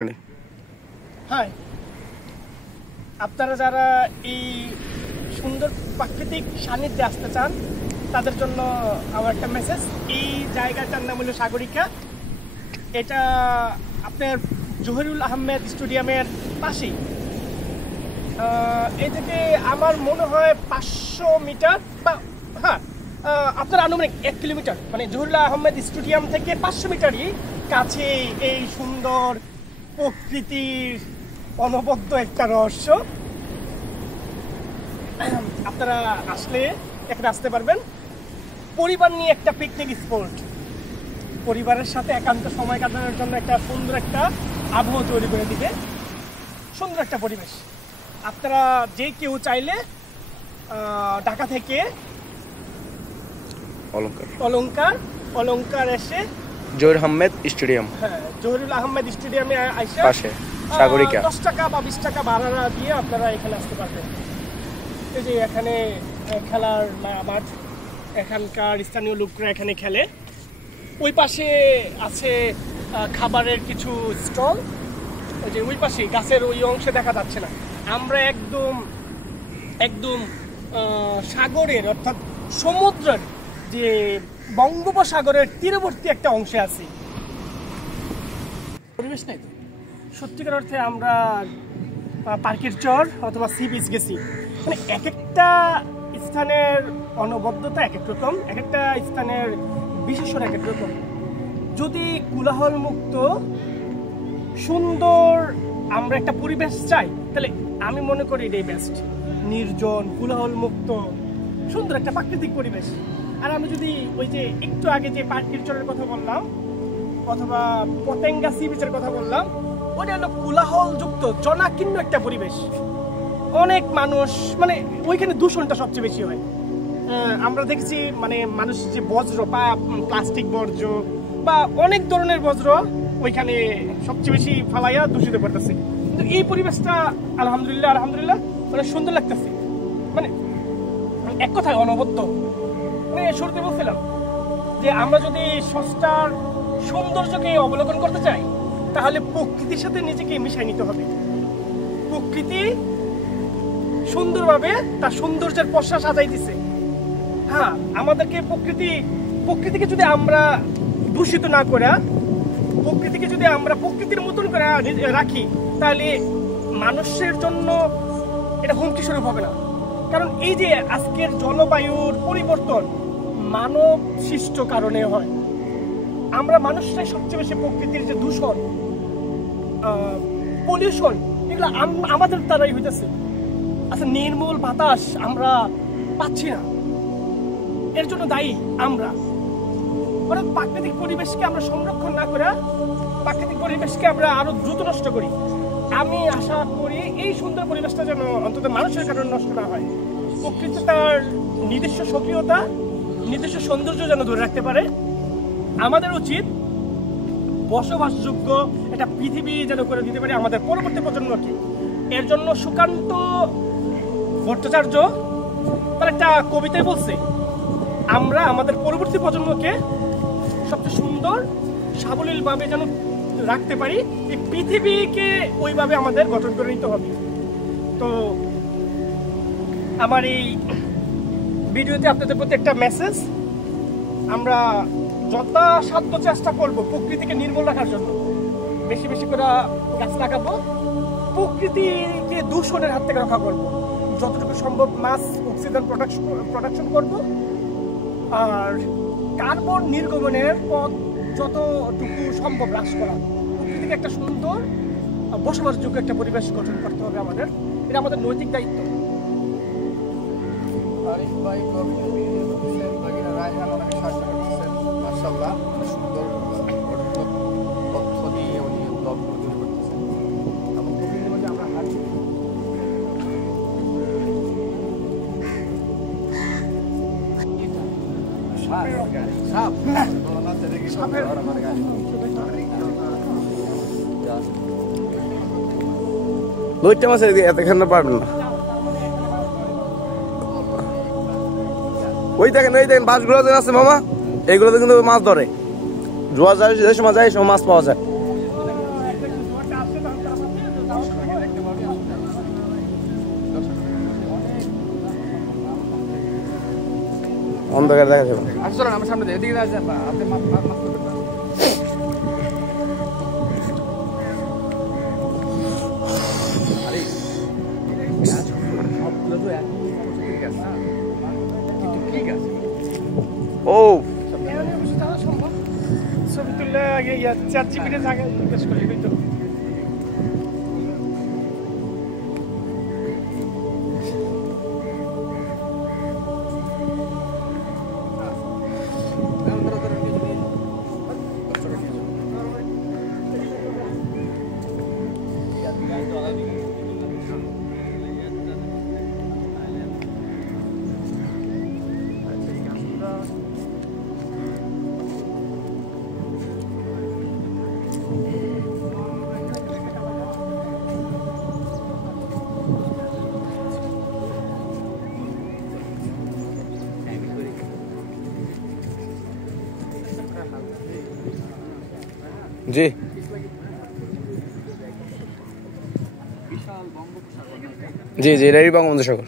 High, আপনারা যারা এই সুন্দর প্রাকৃতিক সান্নিধ্যে আসতে চান তাদের জন্য আমার একটা মেসেজ। এই জায়গাটার নাম হলো সাগরিকা। এটা আপনার জহিরুল আহমেদ স্টেডিয়ামের পাশেই। এই থেকে আমার মনে হয় 500 মিটার বা হ্যাঁ আপনার আনুমানিক 1 কিলোমিটার, মানে জহিরুল আহমেদ স্টেডিয়াম থেকে 500 মিটারই কাছে এই সুন্দর প্রকৃতির অনবদ্য একটা রহস্য। আপনারা আসলে এখানে আসতে পারবেন। পরিবার নিয়ে একটা পিকনিক স্পট, পরিবারের সাথে একান্ত সময় কাটানোর জন্য একটা সুন্দর একটা আবহাওয়া তৈরি করে দিবে, সুন্দর একটা পরিবেশ। আপনারা যে কেউ চাইলে ঢাকা থেকে অলংকার এসে জহির আহমেদ স্টেডিয়াম, হ্যাঁ জহিরুল আহমেদ স্টেডিয়ামে আইসা পাশে সাগরিকা 10 টাকা বা 20 টাকা ভাড়া দিয়ে আপনারা এখানে আসতে পারবেন। এই যে এখানে খেলার মাঠ, এখানকার স্থানীয় লোকরা এখানে খেলে। ওই পাশে আছে খাবারের কিছু স্টল, ওই যে ওই পাশে গাছের ওই অংশে দেখা যাচ্ছে না। আমরা একদম সাগরের অর্থাৎ সমুদ্রের যে বঙ্গোপসাগরের তীরবর্তী একটা অংশে আছি। পরিবেশ নাই তো সত্যিকার অর্থে আমরা পার্কের চর অথবা সি বিচ গেছি। মানে এক একটা স্থানের অনবদ্যতা এক এক রকম, এক একটা স্থানের বিশেষণ এক এক রকম। যদি কোলাহল মুক্ত সুন্দর আমরা একটা পরিবেশ চাই তাহলে আমি মনে করি এটাই বেস্ট। নির্জন, কোলাহল মুক্ত সুন্দর একটা প্রাকৃতিক পরিবেশ। আর আমি যদি ওই যে একটু আগে যে পার্কের চরের কথা বললাম অথবা পতেঙ্গা সি বিচের কথা বললাম, ওটা হলো কোলাহল যুক্ত জনাকীর্ণ একটা পরিবেশ। অনেক মানুষ, মানে ওইখানে দূষণটা সবচেয়ে বেশি হয়। আমরা দেখছি মানে মানুষ যে বজ্র বা প্লাস্টিক বর্জ্য বা অনেক ধরনের বজ্র ওইখানে সবচেয়ে বেশি ফালাইয়া দূষিত করতেছে। কিন্তু এই পরিবেশটা আলহামদুলিল্লাহ মানে সুন্দর লাগতেছে। মানে এক কথায় অনবদ্য। মানে শুরুতে বলছিলাম যে আমরা যদি স্রষ্টার সৌন্দর্যকে অবলোকন করতে চাই তাহলে প্রকৃতির সাথে নিজেকে মিশাই নিতে হবে। প্রকৃতি সুন্দরভাবে তার সৌন্দর্যের পশা সাজাই দিছে। হ্যাঁ, আমাদেরকে প্রকৃতিকে যদি আমরা দূষিত না করে, প্রকৃতিকে যদি আমরা প্রকৃতির মতন করে রাখি তাহলে মানুষের জন্য এটা হুমকি স্বরূপ হবে না। কারণ এই যে আজকের জলবায়ুর পরিবর্তন মানব সৃষ্ট কারণে হয়। আমরা মানুষরাই সবচেয়ে বেশি প্রকৃতির যে দূষণ, পলিউশন, এগুলো আমাদের দ্বারাই হইতেছে। আচ্ছা, নির্মল বাতাস আমরা পাচ্ছি না, এর জন্য দায়ী আমরা। মানে প্রাকৃতিক পরিবেশকে আমরা সংরক্ষণ না করে প্রাকৃতিক পরিবেশকে আমরা আরো দ্রুত নষ্ট করি। আমি আশা করি এই সুন্দর পরিবেশটা যেন অন্তত মানুষের কারণে নষ্ট না হয়। প্রকৃতি তার নিজস্ব সক্রিয়তা, নিজস্ব সৌন্দর্য যেন ধরে রাখতে পারে। আমাদের উচিত বসবাসযোগ্য একটা পৃথিবী যেন করে দিতে পারে আমাদের পরবর্তী প্রজন্মকে। এর জন্য সুকান্ত ভট্টাচার্য তার একটা কবিতায় বলছে, আমরা আমাদের পরবর্তী প্রজন্মকে সবচেয়ে সুন্দর সাবলীলভাবে যেন রাখতে পারি, এই পৃথিবীকে ওইভাবে আমাদের গঠন করে নিতে হবে। তো আমার এই ভিডিওতে আপনাদের প্রতি একটা মেসেজ, আমরা যথাসাধ্য চেষ্টা করব প্রকৃতিকে নির্মল রাখার জন্য। বেশি বেশি করে গাছ লাগাবো, প্রকৃতিকে দূষণের হাত থেকে রক্ষা করব। যতটুকু সম্ভব মাছ অক্সিজেন প্রোডাকশন করব, আর কার্বন নির্গমনের পথ যতটুকু সম্ভব হ্রাস করা। প্রকৃতিকে একটা সুন্দর বসবাসযোগ্য একটা পরিবেশ গঠন করতে হবে আমাদের, এটা আমাদের নৈতিক দায়িত্ব। লইটা মাছ এতখানে পারবেন না। ওই দেখেন বাসগুলো আছে মামা, এইগুলোতে কিন্তু মাছ ধরে। জোয়ার যায় যে সময় যায়, সময় মাছ পাওয়া যায়। অন্ধকার দেখা যাবে না। আচ্ছা চলেন আমার সামনে দিয়ে এদিকে যান আপনি মাফ করবেন না। আরে সবগুলো তো এক ঠিক আছে না, কিন্তু ঠিক আছে ও এখানে বসে যাওয়া সম্ভব? ছবি তুললে আগে চ্যাট জিপিটি জায়গায় জিজ্ঞেস করলে হয়তো। জি জি জি এটাই বঙ্গবন্ধু সাগর।